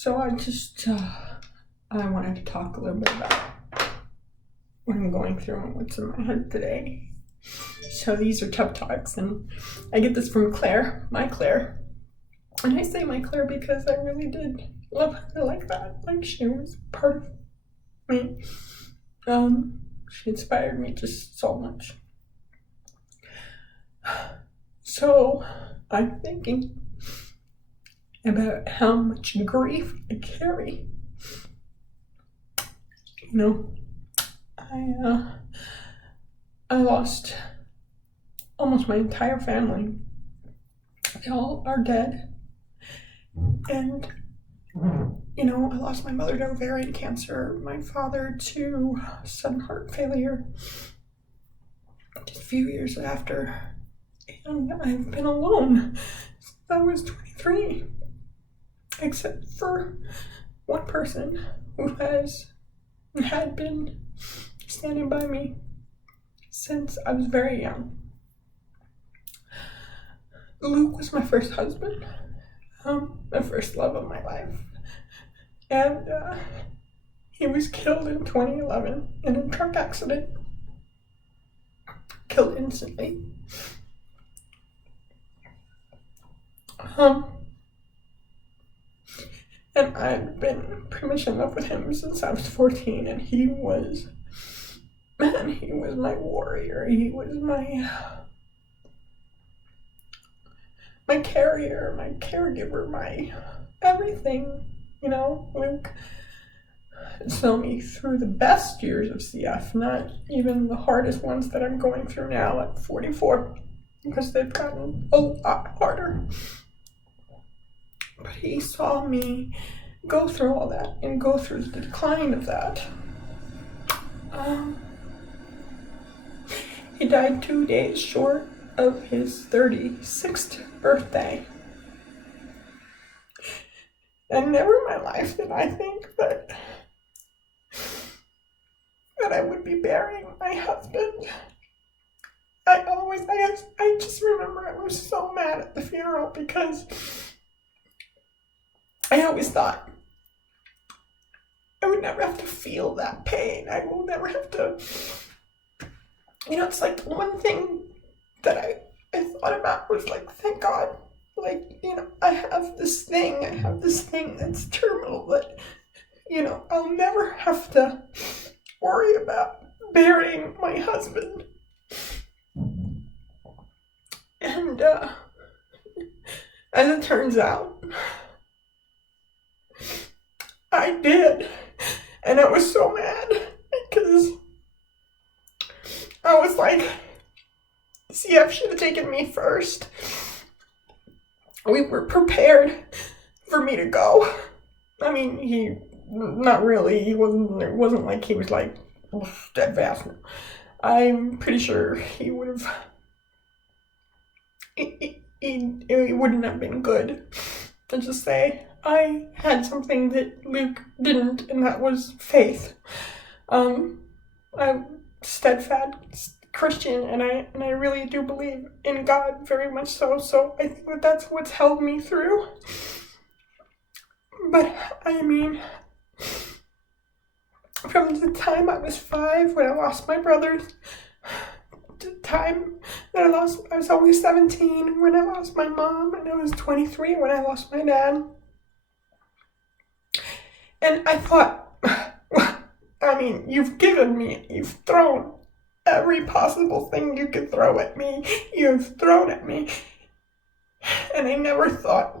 So I wanted to talk a little bit about what I'm going through and what's in my head today. So these are tough talks, and I get this from Claire, my Claire. And I say my Claire because I really did love her like that. Like, she was part of me. She inspired me just so much. So I'm thinking about how much grief I carry. You know, I lost almost my entire family. They all are dead. And, you know, I lost my mother to ovarian cancer, my father to sudden heart failure just a few years after. And I've been alone since I was 23, except for one person who had been standing by me since I was very young. Luke was my first husband, the first love of my life, and he was killed in 2011 in a truck accident, killed instantly. And I'd been pretty much in love with him since I was 14, and he was my warrior. He was my carrier, my caregiver, my everything, you know. Luke saw me through the best years of CF, not even the hardest ones that I'm going through now at 44, because they've gotten a lot harder. But he saw me go through all that and go through the decline of that. He died 2 days short of his 36th birthday. And never in my life did I think that I would be burying my husband. I just remember I was so mad at the funeral because I always thought I would never have to feel that pain. I will never have to, you know, it's like one thing that I thought about was like, thank God, like, you know, I have this thing that's terminal that, you know, I'll never have to worry about burying my husband. And as it turns out, I did, and I was so mad because I was like, CF should have taken me first. We were prepared for me to go. I mean, not really. It wasn't like he was like steadfast. I'm pretty sure he would have. It wouldn't have been good to just say, I had something that Luke didn't, and that was faith. I'm steadfast Christian, and I really do believe in God very much so. So I think that's what's held me through. But I mean, from the time I was 5 when I lost my brothers, to the time that I was only 17 when I lost my mom, and I was 23 when I lost my dad. And I thought, I mean, you've thrown every possible thing you could throw at me. You've thrown at me. And I never thought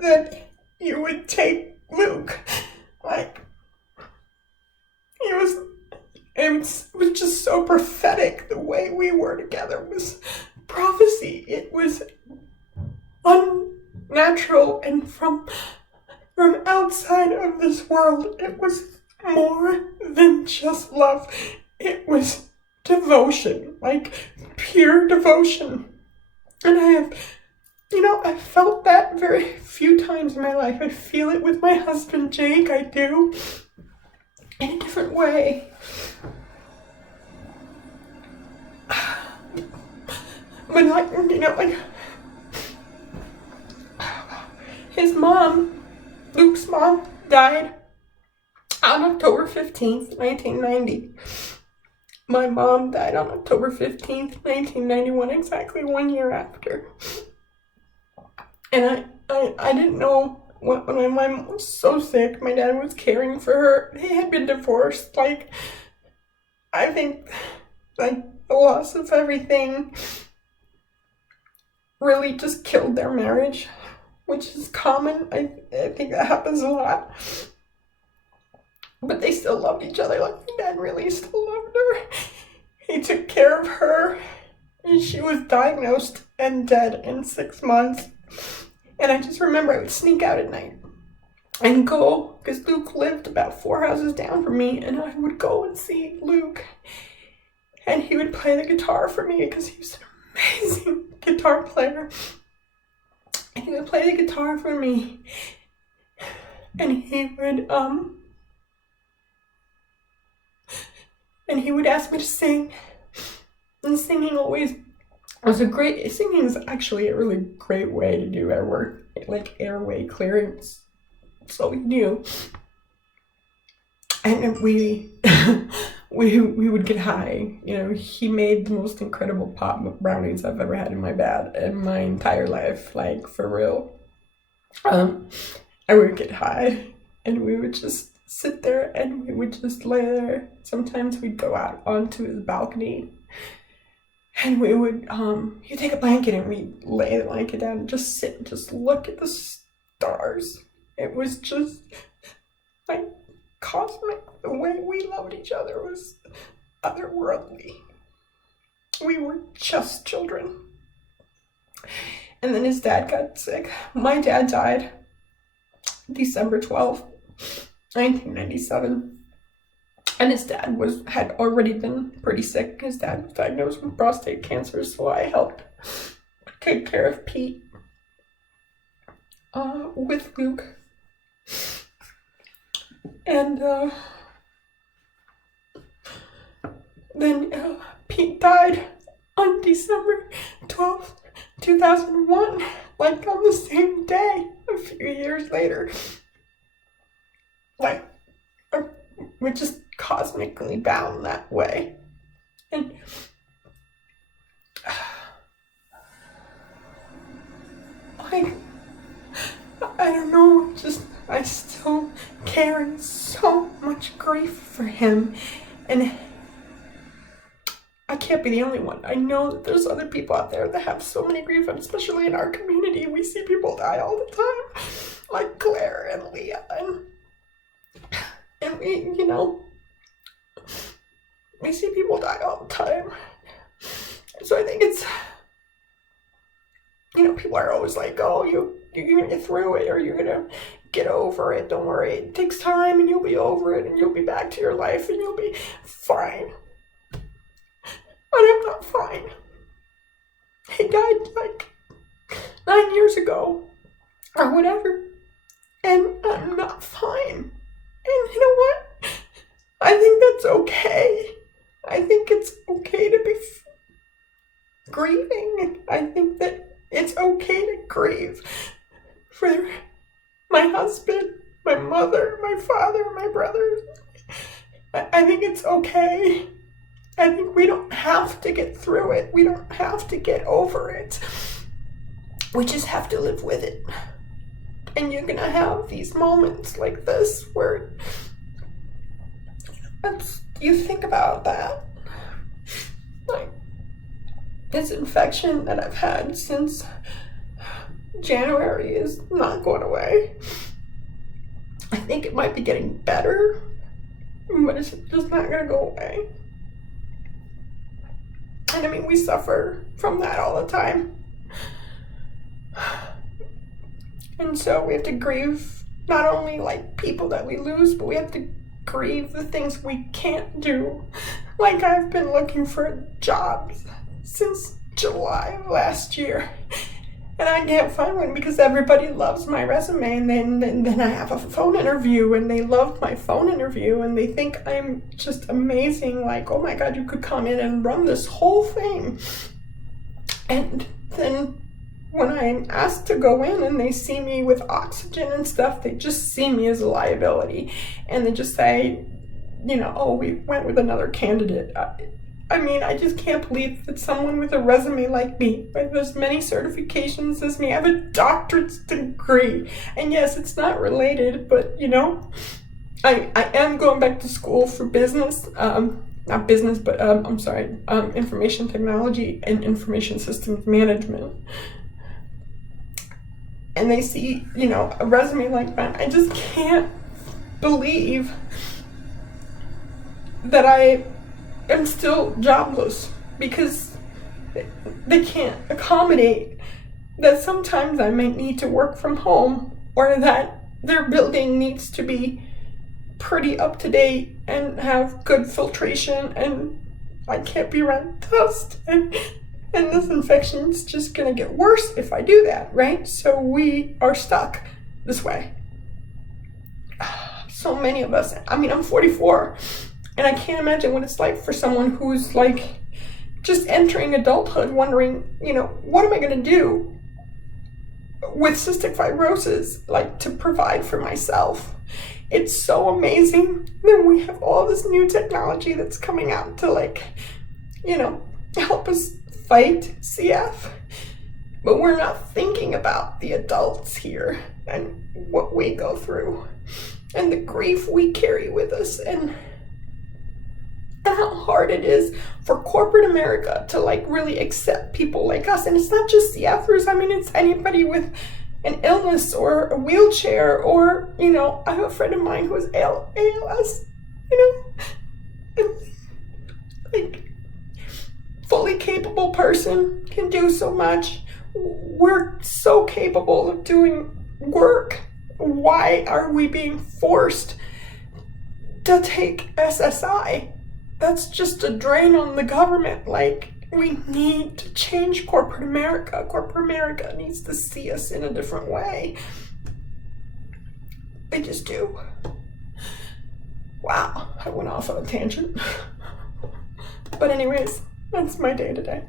that you would take Luke. Like, it was just so prophetic. The way we were together was prophecy. It was unnatural, and from outside of this world, it was more than just love. It was devotion, like pure devotion. And I felt that very few times in my life. I feel it with my husband, Jake, I do, in a different way. But his mom, Luke's mom, died on October 15th, 1990. My mom died on October 15th, 1991, exactly 1 year after. And I didn't know when my mom was so sick. My dad was caring for her. They had been divorced. Like, I think, like, the loss of everything really just killed their marriage, which is common. I think that happens a lot. But they still loved each other. Like, my dad really still loved her. He took care of her, and she was diagnosed and dead in 6 months. And I just remember I would sneak out at night and go, because Luke lived about 4 houses down from me, and I would go and see Luke. And he would play the guitar for me because he was an amazing guitar player. And he would play the guitar for me. And he would ask me to sing. And singing is actually a really great way to do our work, like airway clearance. So we do. And we would get high. You know, he made the most incredible pop brownies I've ever had in my entire life, like, for real. And we would get high, and we would just sit there, and we would just lay there. Sometimes we'd go out onto his balcony, and we would, he'd take a blanket, and we'd lay the blanket down and just sit and just look at the stars. It was just, like, cosmic. The way we loved each other was otherworldly. We were just children. And then his dad got sick. My dad died December 12th, 1997. And his dad had already been pretty sick. His dad was diagnosed with prostate cancer, so I helped take care of Pete with Luke. And then Pete died on December 12th, 2001, like on the same day, a few years later. Like, we're just cosmically bound that way. And like, I don't know, just, I still carry so much grief for him, and I can't be the only one. I know that there's other people out there that have so many grief, and especially in our community, we see people die all the time, like Claire and Lea, and we, you know, we see people die all the time. So I think it's, you know, people are always like, oh, you're gonna get through it, or you're gonna get over it, don't worry, it takes time, and you'll be over it, and you'll be back to your life, and you'll be fine. But I'm not fine. He died like 9 years ago, or whatever, and I'm not fine. And you know what? I think that's okay. I think it's okay to be grieving. I think that it's okay to grieve for my husband, my mother, my father, my brothers. I think it's okay. I think we don't have to get through it. We don't have to get over it. We just have to live with it. And you're gonna have these moments like this where you think about that. Like, this infection that I've had since January is not going away. I think it might be getting better, but it's just not gonna go away. And I mean, we suffer from that all the time. And so we have to grieve not only like people that we lose, but we have to grieve the things we can't do. Like, I've been looking for jobs since July of last year, and I can't find one because everybody loves my resume, and then I have a phone interview, and they love my phone interview, and they think I'm just amazing, like, oh my god, you could come in and run this whole thing. And then when I'm asked to go in and they see me with oxygen and stuff, they just see me as a liability. And they just say, you know, oh, we went with another candidate. I mean, I just can't believe that someone with a resume like me, with as many certifications as me, I have a doctorate's degree. And yes, it's not related, but you know, I am going back to school for business. Not business, but I'm sorry, information technology and information systems management. And they see, you know, a resume like that. I just can't believe that I am still jobless, because they can't accommodate that sometimes I might need to work from home, or that their building needs to be pretty up to date and have good filtration, and I can't be around dust, and this infection's just gonna get worse if I do that, right? So we are stuck this way. So many of us. I mean, I'm 44, and I can't imagine what it's like for someone who's like just entering adulthood, wondering, you know, what am I gonna do with cystic fibrosis, like, to provide for myself? It's so amazing that we have all this new technology that's coming out to, like, you know, help us fight CF. But we're not thinking about the adults here and what we go through and the grief we carry with us, and how hard it is for corporate America to, like, really accept people like us. And it's not just CFers. I mean, it's anybody with an illness or a wheelchair, or, you know, I have a friend of mine who has ALS, you know, like, fully capable person, can do so much. We're so capable of doing work. Why are we being forced to take SSI? That's just a drain on the government. Like, we need to change corporate America. Corporate America needs to see us in a different way. They just do. Wow, I went off on a tangent. But anyways, that's my day today.